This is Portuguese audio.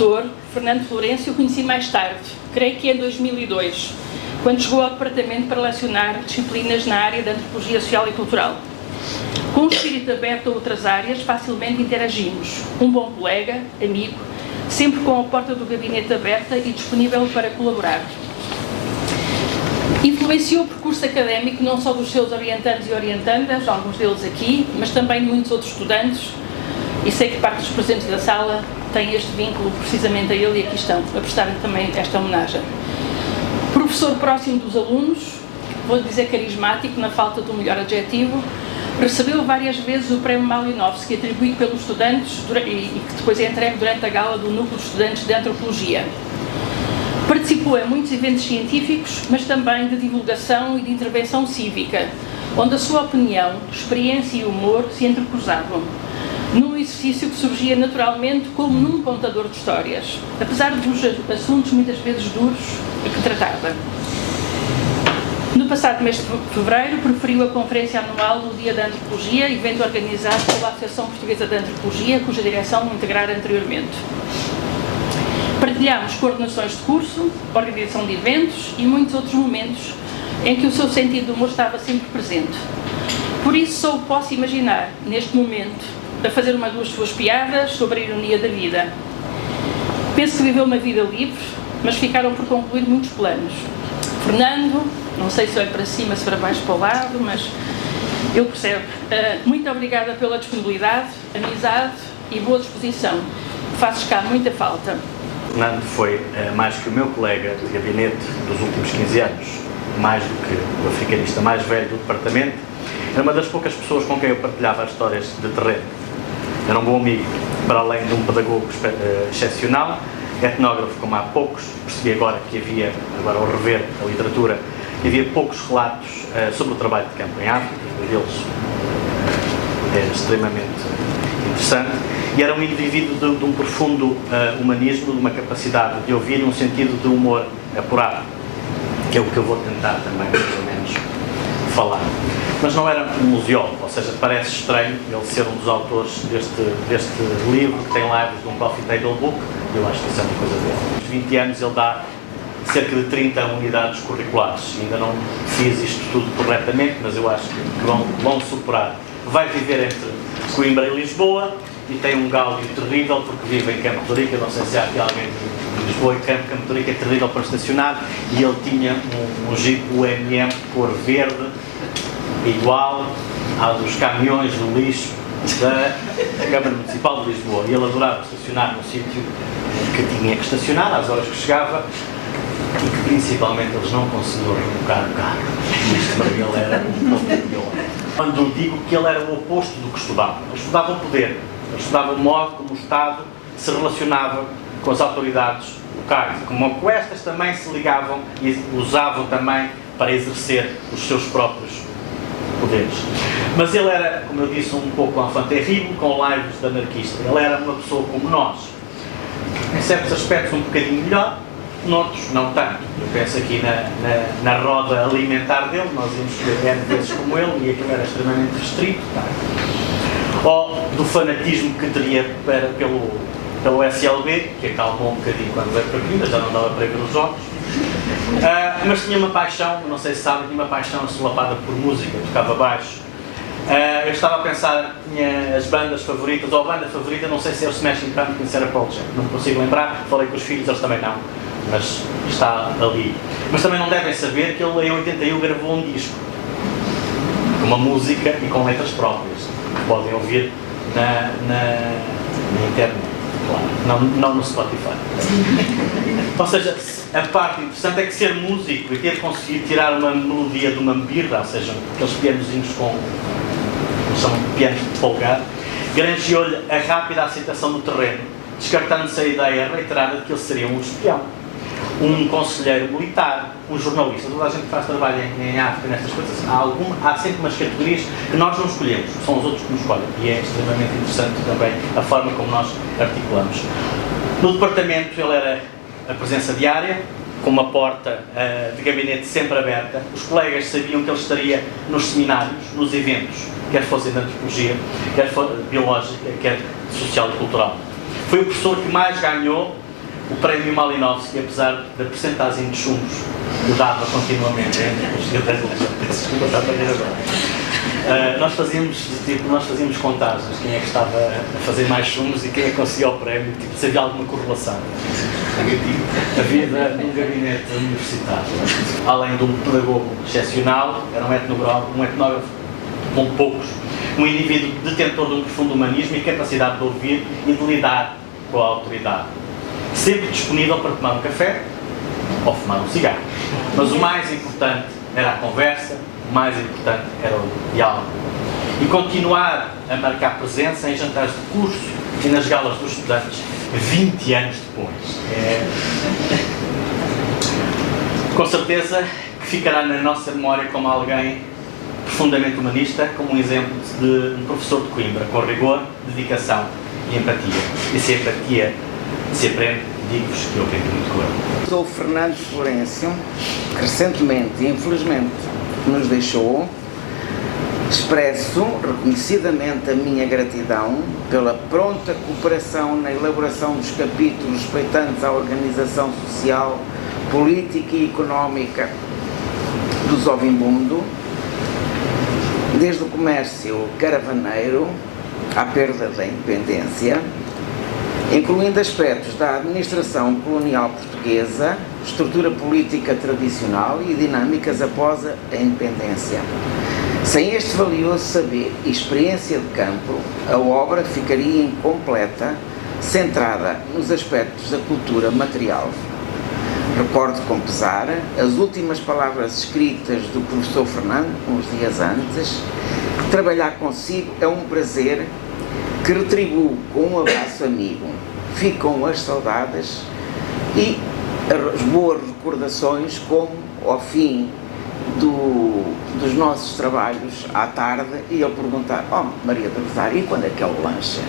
doutor Fernando Florencio o conheci mais tarde, creio que em 2002, quando chegou ao departamento para lecionar disciplinas na área da antropologia social e cultural. Com um espírito aberto a outras áreas, facilmente interagimos. Um bom colega, amigo, sempre com a porta do gabinete aberta e disponível para colaborar. Influenciou o percurso académico não só dos seus orientandos e orientandas, alguns deles aqui, mas também de muitos outros estudantes, e sei que parte dos presentes da sala tem este vínculo precisamente a ele e aqui estão, a prestar-lhe também esta homenagem. Professor próximo dos alunos, vou dizer carismático, na falta do melhor adjetivo, recebeu várias vezes o prémio Malinowski, atribuído pelos estudantes e que depois é entregue durante a gala do Núcleo de Estudantes de Antropologia. Participou em muitos eventos científicos, mas também de divulgação e de intervenção cívica, onde a sua opinião, experiência e humor se entrecruzavam, num exercício que surgia naturalmente como num contador de histórias, apesar dos assuntos muitas vezes duros que tratava. No passado mês de fevereiro, proferiu a Conferência Anual no Dia da Antropologia, evento organizado pela Associação Portuguesa de Antropologia, cuja direção o integrara anteriormente. Partilhámos coordenações de curso, organização de eventos e muitos outros momentos em que o seu sentido de humor estava sempre presente. Por isso só o posso imaginar, neste momento, a fazer uma das suas piadas sobre a ironia da vida. Penso que viveu uma vida livre, mas ficaram por concluir muitos planos. Fernando, não sei se olho para cima, se para baixo, para o lado, mas eu percebo. Muito obrigada pela disponibilidade, amizade e boa disposição. Fazes cá muita falta. Fernando foi mais que o meu colega de gabinete dos últimos 15 anos, mais do que o africanista mais velho do departamento. Era uma das poucas pessoas com quem eu partilhava as histórias de terreno. Era um bom amigo, para além de um pedagogo excepcional, etnógrafo como há poucos. Percebi agora que havia, agora ao rever a literatura, havia poucos relatos sobre o trabalho de campo em África, um deles é extremamente interessante, e era um indivíduo de um profundo humanismo, de uma capacidade de ouvir num sentido de humor apurado, que é o que eu vou tentar também, mais ou menos, falar. Mas não era um museólogo, ou seja, parece estranho ele ser um dos autores deste livro, que tem lives de um Coffee Table Book. Eu acho que isso é uma coisa boa. Nos 20 anos ele dá cerca de 30 unidades curriculares. Ainda não fiz isto tudo corretamente, mas eu acho que vão superar. Vai viver entre Coimbra e Lisboa e tem um gáudio terrível porque vive em Campo de Rica. Não sei se há aqui alguém de Lisboa e Campo de Rica é terrível para estacionar, e ele tinha um Jeep UMM cor verde, igual ao dos caminhões do lixo da Câmara Municipal de Lisboa, e ele adorava estacionar no sítio que tinha que estacionar, às horas que chegava, e que principalmente eles não conseguiam rebocar o carro. Isto para ele era um pouco violento. Quando digo que ele era o oposto do que estudava, ele estudava o poder, ele estudava o modo como o Estado se relacionava com as autoridades locais, como estas também se ligavam e usavam também para exercer os seus próprios poderes. Mas ele era, como eu disse, um pouco enfant terrible, com lives de anarquista. Ele era uma pessoa como nós, em certos aspectos um bocadinho melhor, noutros não tanto. Eu penso aqui na roda alimentar dele, nós íamos escolher N vezes como ele e aquilo era extremamente restrito. Tá? Ou do fanatismo que teria pelo SLB, que acalmou um bocadinho quando veio para aqui, já não dava para ver os jogos. Mas tinha uma paixão, não sei se sabem, tinha uma paixão assolapada por música, tocava baixo. Eu estava a pensar, tinha as bandas favoritas, ou a banda favorita, não sei se é o Smashing Pumpkins, se era Pearl Jam, não consigo lembrar, falei com os filhos, eles também não, mas está ali. Mas também não devem saber que ele em 81 gravou um disco, com uma música e com letras próprias, que podem ouvir na internet. Claro, não no Spotify. Ou seja, a parte interessante é que ser músico e ter conseguido tirar uma melodia de uma mbirra, ou seja, aqueles pianozinhos são pianos de folgado, granjeou-lhe a rápida aceitação do terreno, descartando-se a ideia reiterada de que ele seria um espião, um conselheiro militar, um jornalista. Toda a gente que faz trabalho em África, nestas coisas, há sempre umas categorias que nós não escolhemos, são os outros que nos escolhem, e é extremamente interessante também a forma como nós articulamos. No departamento ele era a presença diária, com uma porta de gabinete sempre aberta. Os colegas sabiam que ele estaria nos seminários, nos eventos, quer fossem de antropologia, quer biológica, quer social e cultural. Foi o professor que mais ganhou O prémio Malinowski, apesar da percentagem de chumos que dava continuamente, nós fazíamos contagens, quem é que estava a fazer mais chumos e quem é que conseguia o prémio, tipo, se havia alguma correlação. Havia num gabinete universitário, além de um pedagogo excepcional, era um etnógrafo com poucos, um indivíduo detentor de um profundo humanismo e capacidade de ouvir e de lidar com a autoridade. Sempre disponível para tomar um café ou fumar um cigarro. Mas o mais importante era a conversa, o mais importante era o diálogo. E continuar a marcar presença em jantares de curso e nas galas dos estudantes 20 anos depois. Com certeza que ficará na nossa memória como alguém profundamente humanista, como um exemplo de um professor de Coimbra, com rigor, dedicação e empatia. E se a empatia se aprende, digo-vos que eu aprendi muito com ele. Sou Fernando Florencio, que recentemente e infelizmente nos deixou. Expresso reconhecidamente a minha gratidão pela pronta cooperação na elaboração dos capítulos respeitantes à organização social, política e económica do Zovimbundo, desde o comércio caravaneiro à perda da independência, incluindo aspectos da administração colonial portuguesa, estrutura política tradicional e dinâmicas após a independência. Sem este valioso saber e experiência de campo, a obra ficaria incompleta, centrada nos aspectos da cultura material. Recordo com pesar as últimas palavras escritas do professor Fernando, uns dias antes: trabalhar consigo é um prazer que retribuo com um abraço amigo. Ficam as saudades e as boas recordações, como ao fim dos nossos trabalhos à tarde, e eu perguntar: oh, Maria do Rosário, e quando é que é o lanche?